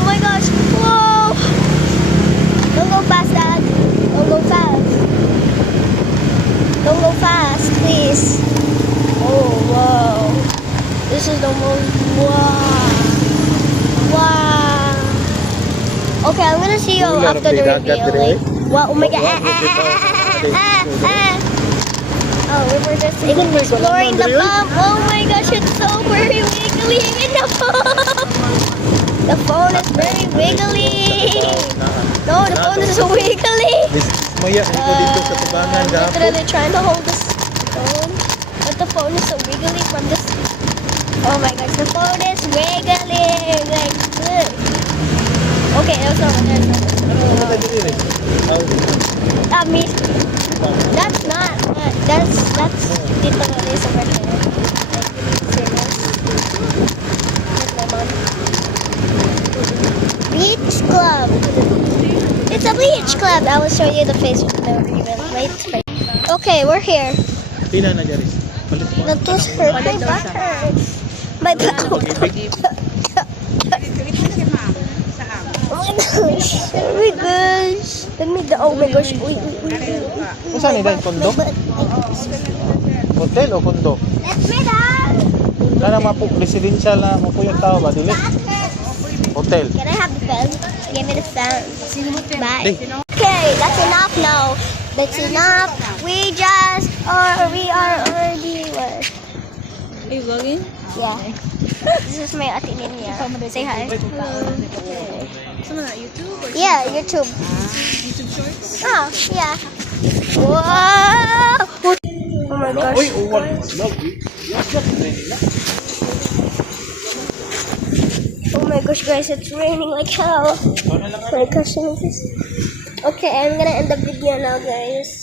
Oh my gosh. Whoa. Don't go fast, Dad. Don't go fast. Don't go fast, please. Oh, whoa. This is the most, wow. Okay, I'm gonna see you after the reveal. Like, wow, oh my god. Oh, we were just exploring the pump. Oh my gosh, it's so very wiggly in the pump. The phone is very wiggly. No, the phone is so wiggly. Maya dito sa tubangan Literally trying to hold this phone, but the phone is so wiggly from this. Oh my gosh, the phone is wiggling like this. Okay, there's no one. Me. That's not. That's literally over there. Beach club. It's a beach club. I will show you the face of the ribbon. Wait. Okay, we're here. Pila na Jaris. The tooth hurt. My back hurts. My back. Oh my gosh. Oh my gosh. Let me go. Oh my gosh. Saan ni dai kondo? Hotel o kondo? Let's me down. Kana mapu residential na mapuyag tao ba dili? Hotel. Can I have the pen? Give me the pen. Bye. Okay, that's enough now. That's enough. We are already what? Are you vlogging? Yeah. This is my ate Ninya. Say hi. Hello. Someone at YouTube? Or Yeah, YouTube. YouTube Shorts? Oh, yeah. Whoa! Oh my gosh. Uy, uwan. Love you. Oh my gosh, guys, it's raining like hell. My gosh, look at this. Okay, I'm gonna end the video now, guys.